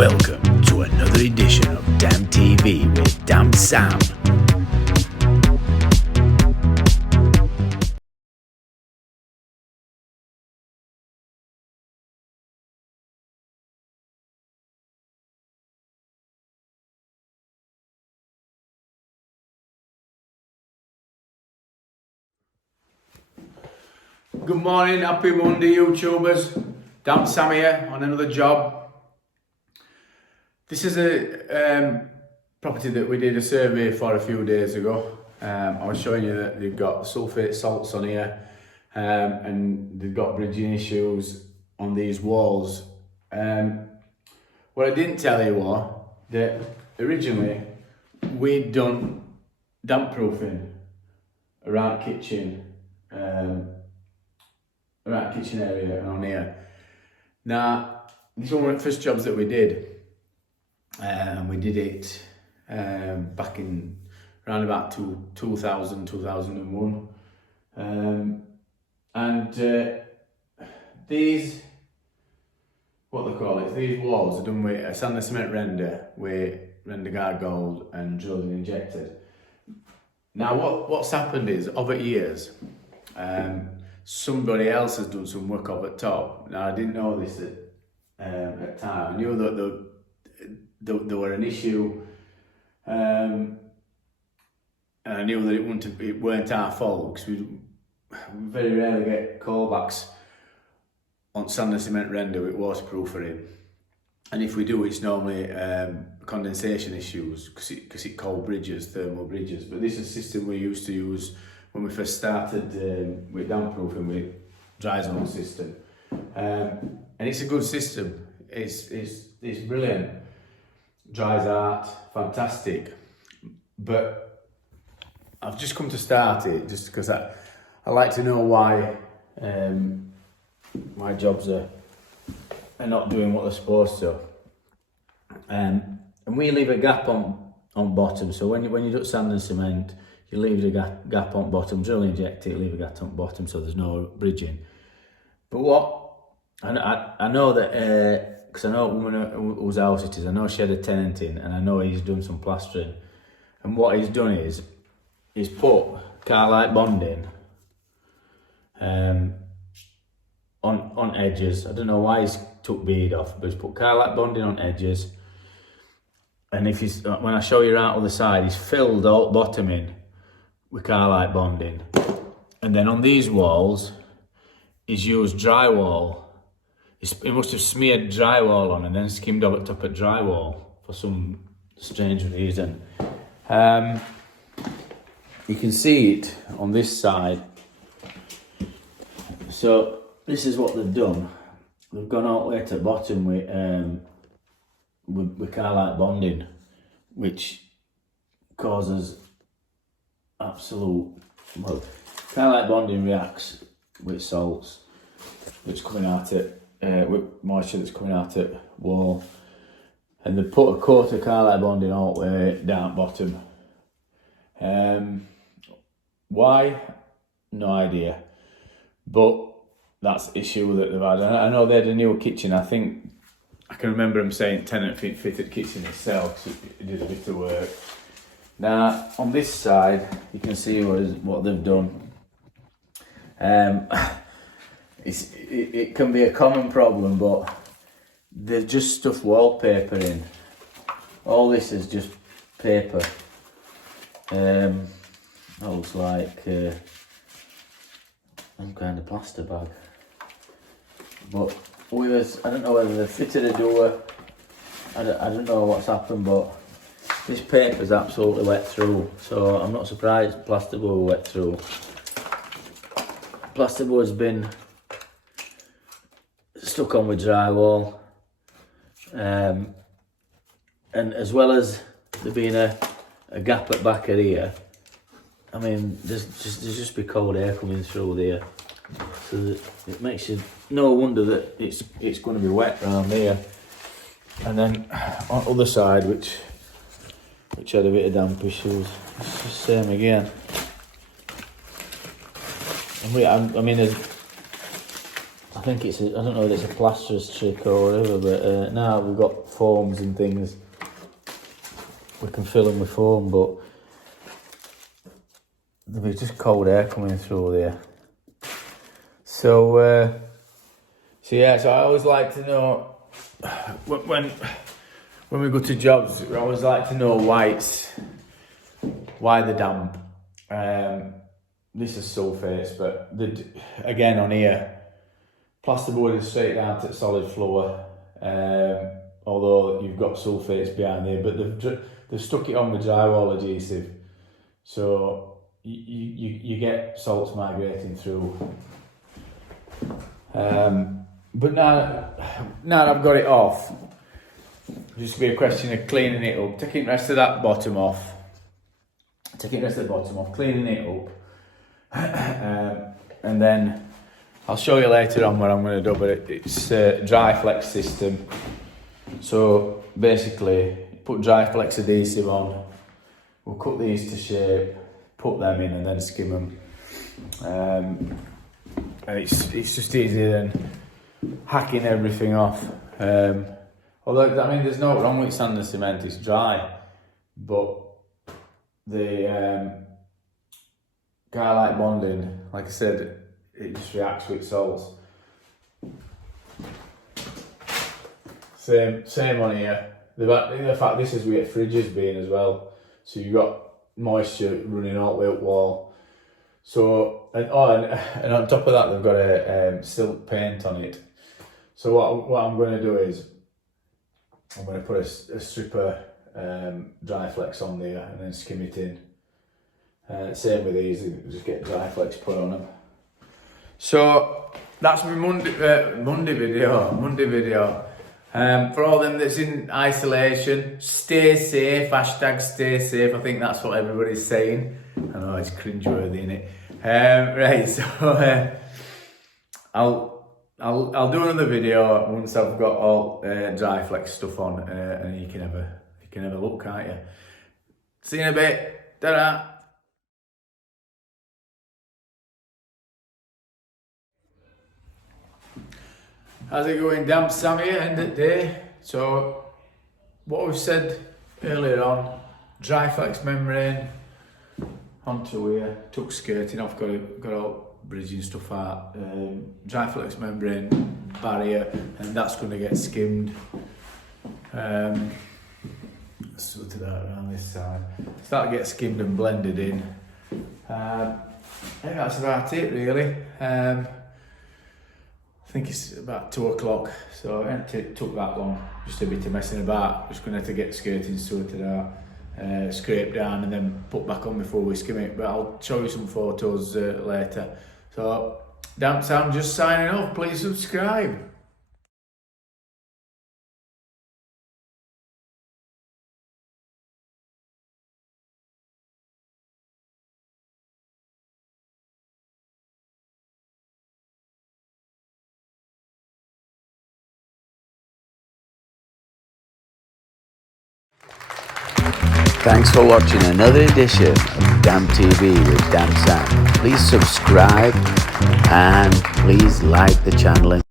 Welcome to another edition of Damn TV with Damn Sam. Good morning, happy Monday YouTubers. Damn Sam here on another job. This is a property that we did a survey for a few days ago. I was showing you that they've got sulphate salts on here and they've got bridging issues on these walls. What I didn't tell you was that originally we'd done damp proofing around kitchen area and on here. Now, this was one of the first jobs that we did. We did it back in around about 2000, 2001. These, what they call it, these walls are done with a sand and cement render with render guard gold and drilled and injected. Now, what's happened is, over years, somebody else has done some work up at top. Now, I didn't know this at time. I knew that there were an issue, and I knew that it weren't our fault, because we very rarely get callbacks on sand and cement render with waterproofing. And if we do, it's normally condensation issues, because it cold bridges, thermal bridges. But this is a system we used to use when we first started with damp proofing with dry zone system, and it's a good system. It's brilliant, dries out, fantastic. But I've just come to start it just because I like to know why my jobs are not doing what they're supposed to. And we leave a gap on bottom. So when you do sand and cement, you leave the gap on bottom, drill inject it, leave a gap on bottom so there's no bridging. But what I know that, because I know a woman whose house it is, I know she had a tenant in, and I know he's done some plastering. And what he's done is, he's put Carlite bonding on edges. I don't know why he's took bead off, but he's put Carlite bonding on edges. And when I show you around on the side, he's filled all bottom in with Carlite bonding. And then on these walls, he's used drywall. He must have smeared drywall on and then skimmed over the top of drywall for some strange reason. You can see it on this side. So this is what they've done. They've gone all the way to the bottom with Carlite bonding, which causes Carlite bonding reacts with salts that's coming out it, with moisture that's coming out at wall, and they put a coat of Carlite bonding all the way down bottom. Why? No idea, but that's the issue that they've had. I know they had a new kitchen. I think I can remember them saying tenant fitted kitchen itself, so it did a bit of work. Now, on this side, you can see what they've done. It can be a common problem, but they've just stuffed wallpaper in. All this is just paper. That looks like some kind of plaster bag. But I don't know whether they've fitted a door. I don't know what's happened, but this paper's absolutely wet through, so I'm not surprised plasterboard wet through. Plasterboard's been stuck on with drywall, and as well as there being a gap at back of here, I mean, there's just be cold air coming through there, so that it makes you no wonder that it's going to be wet around here. And then on the other side, which had a bit of damp issues, it's the same again. And I mean, I think it's, I don't know if it's a plasterers trick or whatever, but now we've got foams and things. We can fill them with foam, but there'll be just cold air coming through there. So yeah, so I always like to know, when we go to jobs, I always like to know why they're damp. This is sulfates, but again on here, plasterboard is straight down to solid floor, although you've got sulfates behind there, but they've stuck it on with drywall adhesive, so you get salts migrating through. But now that I've got it off, just be a question of cleaning it up, taking the rest of that bottom off, cleaning it up, and then I'll show you later on what I'm going to do, but it's a dry flex system. So basically, put dry flex adhesive on, we'll cut these to shape, put them in and then skim them. And it's just easier than hacking everything off. Although, I mean, there's no wrong with sand and cement, it's dry, but the Carlite bonding, like I said, it just reacts with salts. Same on here. The fact this is where fridges being as well, so you've got moisture running all the way up wall. So and on top of that, they've got a silk paint on it. So what I'm going to do is I'm going to put a strip of dry flex on there and then skim it in. Same with these, just get dry flex put on them. So that's my Monday video. For all them that's in isolation, stay safe, #stay safe. I think that's what everybody's saying. I know it's cringeworthy, innit? Right, so I'll do another video once I've got all dry flex stuff on, and you can have a look, can't you? See you in a bit. Ta-da! How's it going? Damp Sam here, end of the day. So what we've said earlier on, dry flex membrane onto here, took skirting off, got all bridging stuff out, dry flex membrane barrier, and that's going to get skimmed. Sort of that around this side. Start to get skimmed and blended in. I think that's about it really. I think it's about 2 o'clock, so it took that long, just a bit of messing about. Just going to have to get skirting sorted out, scrape down and then put back on before we skim it, but I'll show you some photos later. So, Damp Sam just signing off, please subscribe. Thanks for watching another edition of Damn TV with Damn Sam. Please subscribe and please like the channel.